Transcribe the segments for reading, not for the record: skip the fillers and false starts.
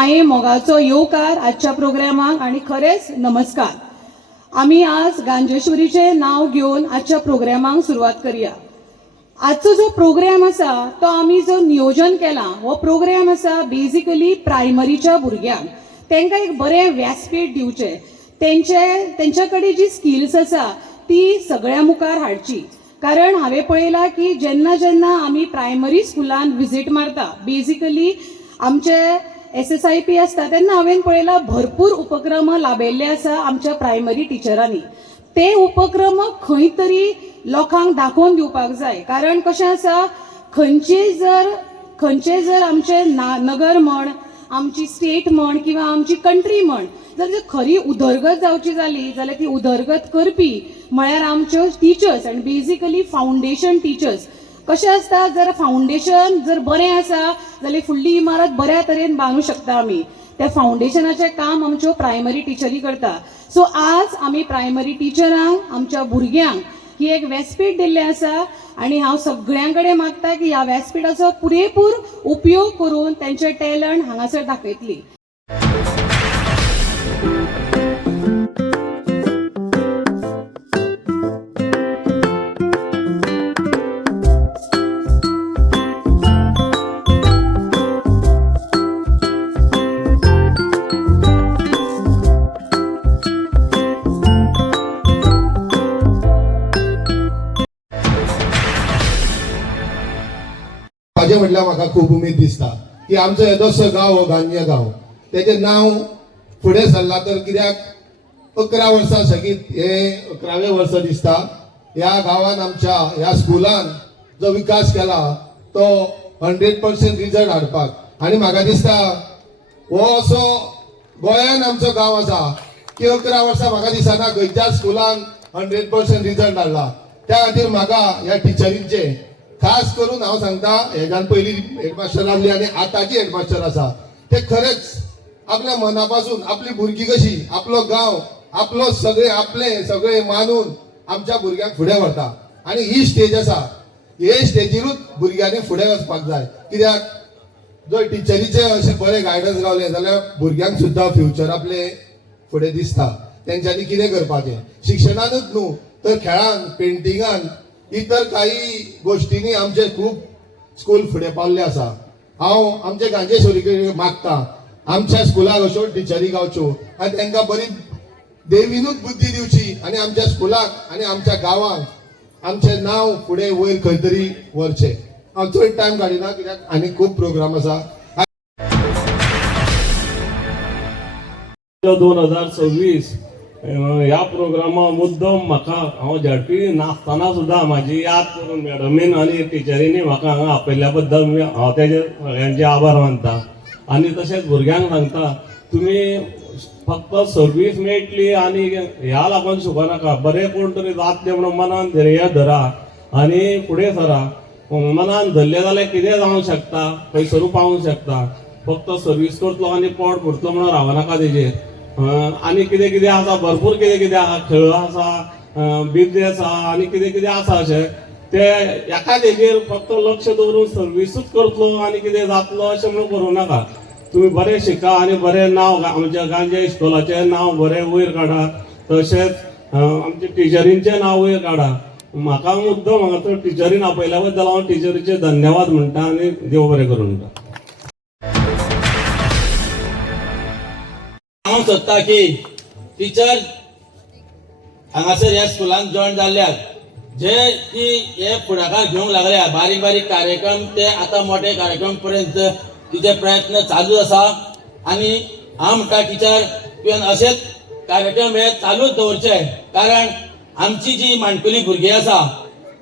माये मोगाचो येवकार आजच्या प्रोग्रामाक आणि खरेच नमस्कार. आम्ही आज गांजेश्वरीचे नाव घेऊन आजच्या प्रोग्रामाक सुरुवात करूया. आजचो जो प्रोग्राम आसा तो आम्ही जो नियोजन केला हो प्रोग्राम आसा बेसिकली प्रायमरीच्या भुरग्यांक तांकां एक बरें व्यासपीठ दिवचे, तेंच्या कडेन जी स्किल्स आसा ती सगळ्या मुखार हाडची. कारण हांवें पळयलां की जेन्ना जेन्ना आमी प्रायमरी स्कुलान विजीट मारता बेसिकली आमचे SSIP आसता तेन्ना हांवें पळयलां भरपूर उपक्रम लाभिल्ले आसा आमच्या प्रायमरी टिचरांनी. ते उपक्रम खंय तरी लोकांक दाखोवन दिवपाक जाय. कारण कशें आसा खंयचे जर आमचे नगर म्हण, आमची स्टेट म्हण किंवा आमची कंट्री म्हण जर खरी उदरगत जावची जाली जाल्यार ती उदरगत करपी म्हळ्यार आमच्यो टिचर्स आनी बेसिकली फावंडेशन टिचर्स. कशें आसता जर फावंडेशन जर बरें आसा जाल्यार फुडली इमारत बऱ्या तरेन बांदूंक शकता आमी. त्या फावंडेशनाचें काम आमच्यो प्रायमरी टिचरी करता. सो आज आमी प्रायमरी टिचरांक आमच्या भुरग्यांक ही एक व्यासपीठ दिल्लें आसा आणि हांव सगळ्यां कडेन मागता की ह्या व्यासपीठाचो पुरेपूर उपयोग करून तेंचे टॅलंट हांगासर दाखयतली. माझे म्हटल्यार म्हाका खूब उमेद दिसता की आमचो येदोसो गांव हो गांजे गांव तेजें नांव फुडें सरलां तर कित्याक 11 वर्सां सगळीं हे 11वें वर्स दिसता. ह्या गांवान आमच्या ह्या स्कुलान जो विकास केला तो 100% रिजल्ट हाडपाक आनी म्हाका दिसता हो असो गोंयान आमचो गांव आसा की 11 वर्सां म्हाका दिसना खंयच्याच स्कुलान 100% रिजल्ट हाडला. त्या खातीर म्हाका ह्या टिचरींचे खास करून हांव सांगता हेज्यान पयलीं हेडमास्टर आसली आनी आतांची हेडमास्टर आसा ते खरेंच आपल्या मनापासून आपली भुरगीं कशी आपलो गांव आपलो आपले सगळे मानून आमच्या भुरग्यांक फुडें व्हरता. आनी ही स्टेज आसा हे स्टेजीरूच भुरग्यांनी फुडें वचपाक जाय. कित्याक जर टिचरीचे अशें बरें गायडन्स गावलें जाल्यार भुरग्यांक सुद्दां फ्युचर आपले फुडें दिसता. तेंच्यांनी कितें करपाचें शिक्षणानूच न्हू तर खेळान पेंटिंगान इतर काही गोष्टींनी आमचे खूब स्कूल फुडें पावल्ले आसा. हांव आमचे गांजेश्वरी कडेन मागता आमच्या स्कुलाक अश्यो टिचरी गावच्यो आनी तांकां बरी देवीनूच बुद्धी दिवची आनी आमच्या स्कुलाक आनी आमच्या गांवांक आमचें नांव फुडें वयर खंय तरी व्हरचें. हांव चड टायम काडिना कित्याक आनी खूब प्रोग्राम आसा. 2026 ह्या प्रोग्रामा मुद्दम म्हाका हांव झडपी नासतना सुद्दां म्हाजी याद करून मॅडमीन आनी टिचरींनी म्हाका हांगा आपयल्ल्या बद्दल हांव तेजे सगळ्यांचे आभार मानता. आनी तशेंच भुरग्यांक सांगता तुमी फक्त सर्वीस मेळटली आनी ह्या लागून शिकोनाका. बरें कोण तरी जातले म्हणून मनान ध्येय धरा आनी फुडें सरा. मनान धरलें जाल्यार कितें जावंक शकता खंयसरूय पावूंक शकता. फक्त सर्वीस करतलो आनी पोट भरतलो म्हणून रावनाका तेजेर. आनी कितें कितें आसा भरपूर कितें कितें आसा खेळ आसा बिजनेस आसा आनी कितें कितें आसा अशें ते एकाच हेजेर फक्त लक्ष दवरून सर्विसूच करतलो आनी कितें जातलो अशें म्हणून करूं नाका. तुमी बरें शिका आनी बरें नांव आमच्या गांजे इस्कॉलाचें नांव बरें वयर काडा. तशेंच आमच्या टिचरींचें नांव वयर काडा. म्हाका मुद्दम हांगा तो टिचरीन आपयल्या बद्दल हांव टिचरीचे धन्यवाद म्हणटा आनी देव बरें करूं म्हणटा. हांव सोदता की टिचर हांगासर ह्या स्कुलान जॉयन जाल्ल्यात जे की हे फुडाकार घेवंक लागल्या बारीक बारीक कार्यक्रम ते आतां मोठे कार्यक्रम पर्यंत तिचे प्रयत्न चालू आसा. आनी हांव म्हणटा टिचर तुवें अशेच कार्यक्रम हे चालूच दवरचे. कारण आमची जी माणकुली भुरगीं आसा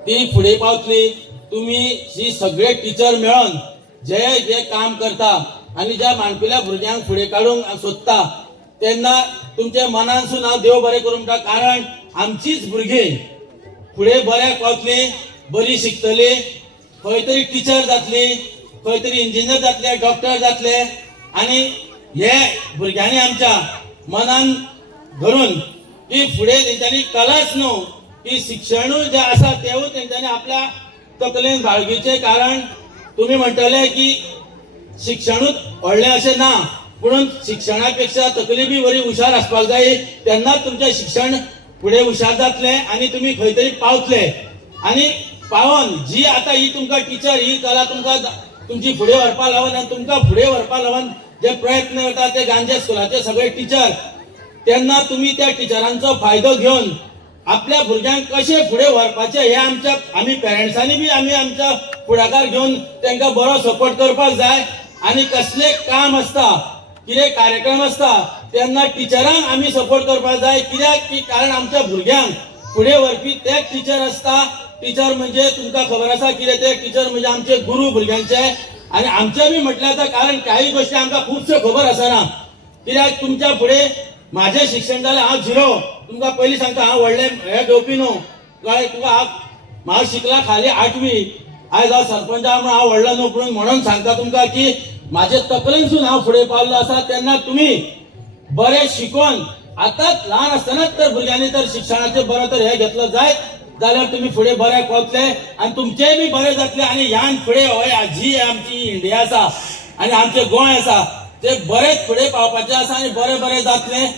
ती फुडें पावतली. तुमी ही सगळे टिचर मेळोन जे जे काम करता आनी ज्या माणकुल्या भुरग्यांक फुडें काडूंक सोदता तेन्ना तुमच्या मनानसून हांव देव बरें करूं म्हणटा. कारण आमचीच भुरगीं फुडें बऱ्याक पावतली, बरी शिकतली, खंय तरी टिचर जातली, खंय तरी इंजिनियर जातले, डॉक्टर जातले. आनी हे भुरग्यांनी आमच्या मनान धरून की फुडें तेंच्यांनी कलाच न्हू की शिक्षणूय जें आसा तेवूय तेंच्यांनी आपल्या तकलेन बाळगीचें. कारण तुम्ही म्हणटले की शिक्षणूच व्हडलें अशें ना, म्हणून शिक्षणापेक्षा तकली बी बरी हुशार असपाक जाय, तेन्नाच तुमचें शिक्षण फुडें हुशार जातलें आनी तुमी खंय तरी पावतले. आनी पावन जी आता ही तुमकां टिचर ही कला तुमकां तुमची फुडें व्हरपा लागून आनी तुमकां फुडें व्हरपा लागून जे प्रयत्न करता ते गांजे स्कुलाचे सगळे टीचर, तेन्ना तुमी त्या टिचरांचो फायदो घेवन आपल्या भुरग्यांक कशें फुडें व्हरपाचें हे आमी पेरंट्सांनी बी आमच्या फुडाकार घेवन तांकां बरो सपोर्ट करपाक जाय. आनी कसले काम आसता, कितें कार्यक्रम आसता तेन्ना टिचरांक आमी सपोर्ट करपाक जाय. कित्याक की कारण आमच्या भुरग्यांक फुडें व्हरपी तेच टीचर आसता. टीचर म्हणजे तुमकां खबर आसा कितें ते टीचर म्हणजे आमचे गुरू भुरग्यांचे. आनी आमचे बी म्हटल्यार जाता कारण काही गोश्टी आमकां खुबश्यो खबर आसना. कित्याक तुमच्या फुडें माझें शिक्षण जालें हांव झिरो. तुमकां पयलीं सांगता हांव व्हडलें हे घेवपी न्हू, कळ्ळें तुका. हांव शिकला खाली 8वी. आयज हांव सरपंचा म्हूण हांव व्हडलो न्हू, पूण म्हणून सांगता तुमकां की म्हाजे तकलेनसून हांव फुडें पावल्लो आसा. तेन्ना तुमी बरें शिकोवन आतांच ल्हान आसतनाच तर भुरग्यांनी तर शिक्षणाचें बरो तर हे घेतलो जायत जाल्यार तुमी फुडें बरें पावतले आनी तुमचेंय बी बरें जातलें. आनी ह्यान फुडें जी आमची इंडिया आसा आनी आमचें गोंय आसा ते बरेंच फुडें पावपाचें आसा आनी बरें जातलें.